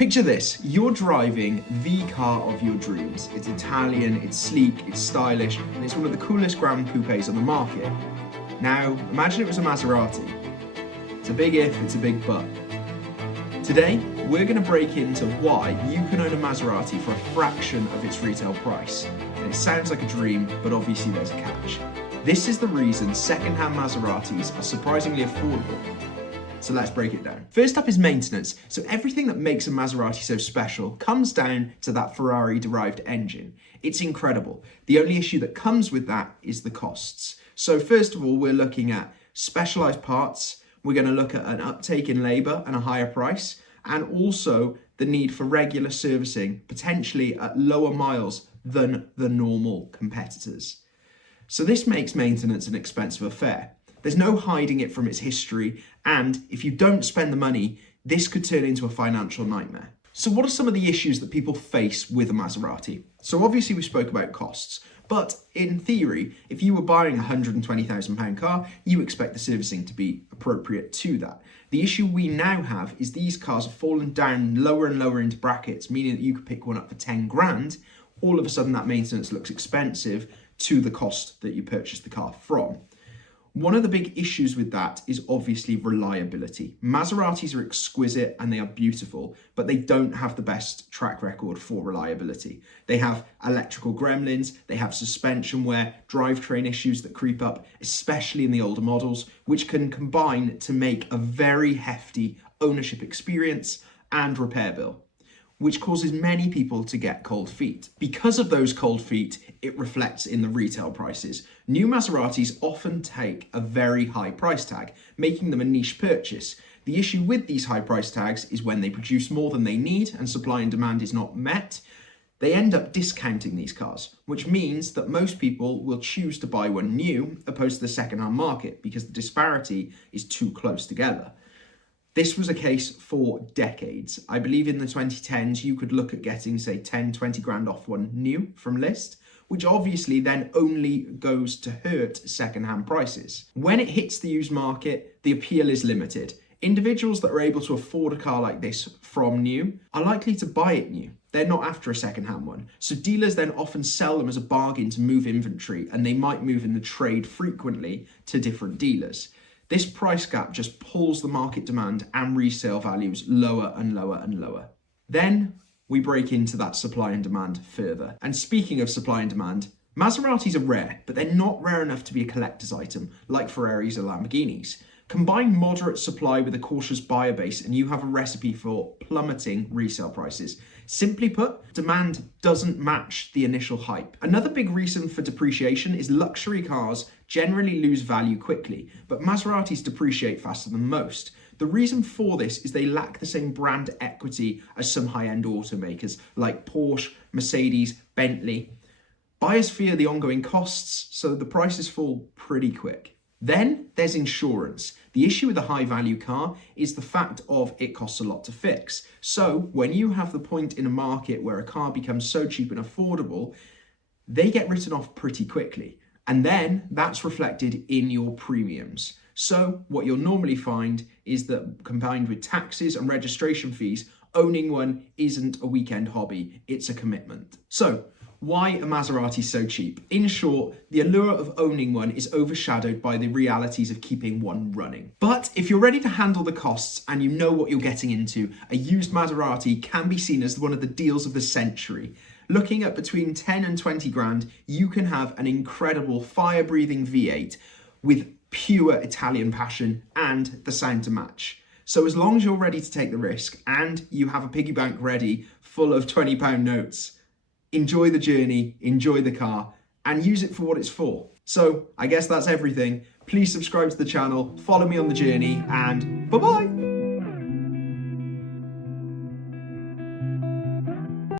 Picture this, you're driving the car of your dreams. It's Italian, it's sleek, it's stylish, and it's one of the coolest Grand Coupes on the market. Now, imagine it was a Maserati. It's a big if, it's a big but. Today, we're going to break into why you can own a Maserati for a fraction of its retail price. And it sounds like a dream, but obviously there's a catch. This is the reason second-hand Maseratis are surprisingly affordable. So let's break it down. First up is maintenance. So everything that makes a Maserati so special comes down to that Ferrari-derived engine. It's incredible. The only issue that comes with that is the costs. So first of all, we're looking at specialized parts. We're going to look at an uptake in labor and a higher price, and also the need for regular servicing, potentially at lower miles than the normal competitors. So this makes maintenance an expensive affair. There's no hiding it from its history, and if you don't spend the money, this could turn into a financial nightmare. So what are some of the issues that people face with a Maserati? So obviously we spoke about costs, but in theory, if you were buying a £120,000 car, you expect the servicing to be appropriate to that. The issue we now have is these cars have fallen down lower and lower into brackets, meaning that you could pick one up for 10 grand. All of a sudden that maintenance looks expensive to the cost that you purchased the car from. One of the big issues with that is obviously reliability. Maseratis are exquisite and they are beautiful, but they don't have the best track record for reliability. They have electrical gremlins, they have suspension wear, drivetrain issues that creep up, especially in the older models, which can combine to make a very hefty ownership experience and repair bill, which causes many people to get cold feet. Because of those cold feet, it reflects in the retail prices. New Maseratis often take a very high price tag, making them a niche purchase. The issue with these high price tags is when they produce more than they need and supply and demand is not met, they end up discounting these cars, which means that most people will choose to buy one new opposed to the second-hand market because the disparity is too close together. This was a case for decades. I believe in the 2010s, you could look at getting, say, 10, 20 grand off one new from list, which obviously then only goes to hurt second-hand prices. When it hits the used market, the appeal is limited. Individuals that are able to afford a car like this from new are likely to buy it new. They're not after a second-hand one. So dealers then often sell them as a bargain to move inventory, and they might move in the trade frequently to different dealers. This price gap just pulls the market demand and resale values lower and lower and lower. Then we break into that supply and demand further. And speaking of supply and demand, Maseratis are rare, but they're not rare enough to be a collector's item like Ferraris or Lamborghinis. Combine moderate supply with a cautious buyer base and you have a recipe for plummeting resale prices. Simply put, demand doesn't match the initial hype. Another big reason for depreciation is luxury cars generally lose value quickly, but Maseratis depreciate faster than most. The reason for this is they lack the same brand equity as some high-end automakers like Porsche, Mercedes, Bentley. Buyers fear the ongoing costs, so the prices fall pretty quick. Then there's insurance. The issue with a high value car is the fact of it costs a lot to fix. So when you have the point in a market where a car becomes so cheap and affordable, they get written off pretty quickly. And then that's reflected in your premiums. So what you'll normally find is that combined with taxes and registration fees, owning one isn't a weekend hobby, it's a commitment. So why are Maserati so cheap? In short, the allure of owning one is overshadowed by the realities of keeping one running. But if you're ready to handle the costs and you know what you're getting into, a used Maserati can be seen as one of the deals of the century. Looking at between 10 and 20 grand, you can have an incredible fire-breathing V8 with pure Italian passion and the sound to match. So as long as you're ready to take the risk and you have a piggy bank ready full of £20 notes, enjoy the journey, enjoy the car, and use it for what it's for. So I guess that's everything. Please subscribe to the channel, follow me on the journey, and bye-bye.